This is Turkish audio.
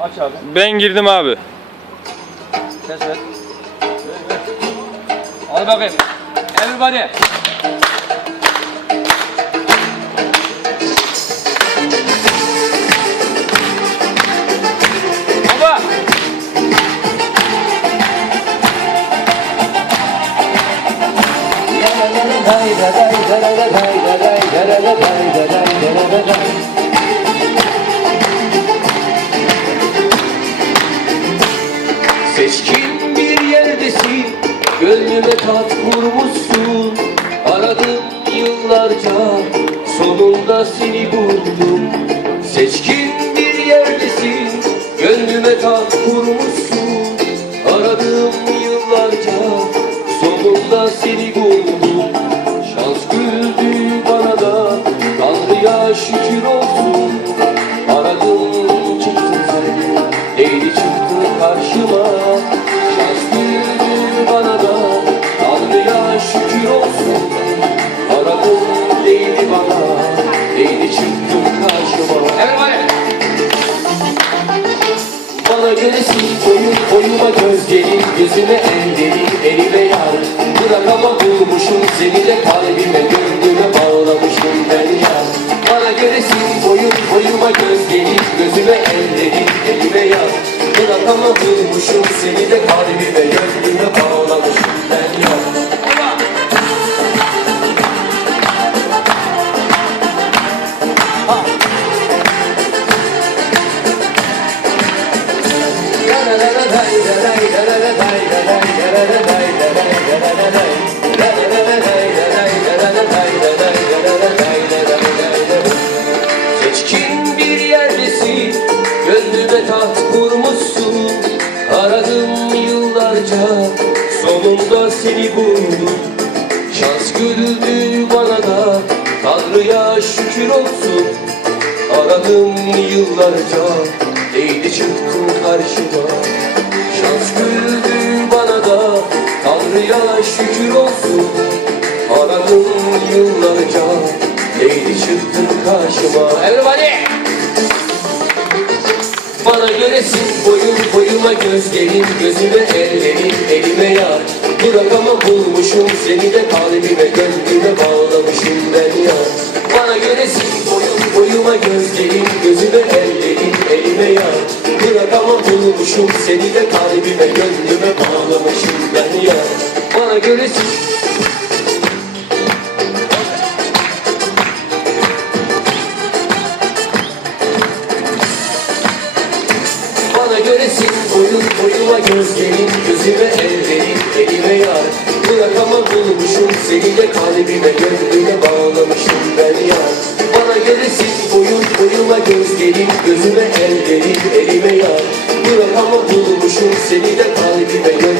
Aç abi. Ben girdim abi. Ses ver. Hadi bakayım. Everybody. Baba. Seçkin bir yerdesin Gönlüme tat kurmuşsun Aradım yıllarca Sonunda seni buldum. Seçkin bir yerdesin Gönlüme tat kurmuşsun Aradım yıllarca Sonunda seni buldum şükür olsun. Aradım değdi bana Değdi çıktı karşıma. Bana göresin boyun boyuma gözlerin Gözüme ellerin elime yar. Bırak ama bulmuşum seni de kalbime Gönlüme bağlamışım ben ya Bana göresin boyun boyuma gözlerin Gözüme ellerin elime yar. Bırak ama bulmuşum seni de kalbime Gönlüme Seçkin bir yerdesin Gönlüme taht kurmuşsun. Aradım yıllarca Sonunda seni buldum. Şans güldü Aradım yıllarca Değdi çıktın karşıma? Şans güldü bana da Tanrı'ya şükür olsun. Aradım yıllarca Değdi çıktın karşıma? Everybody. bana göresin boyun boyuma gözlerin Gözüme ellerin elime yar. Bırak ama bulmuşum seni de kalbime Gönlüme ya Bana göresin boyun boyuma gözlerin Gözüme ellerin elime yar. Bırak ama bulmuşum seni de kalbime Gönlüme bağlamışım ben ya Bana göresin Bana göresin boyun boyuma gözlerin Gözüme Bırak ama bulmuşum seni de kalbime Gönlüme bağlamışım ben yar Bana göresin boyun boyuma gözlerin Gözüme ellerin elime yar. Bırak ama bulmuşum seni de kalbime Gönlüme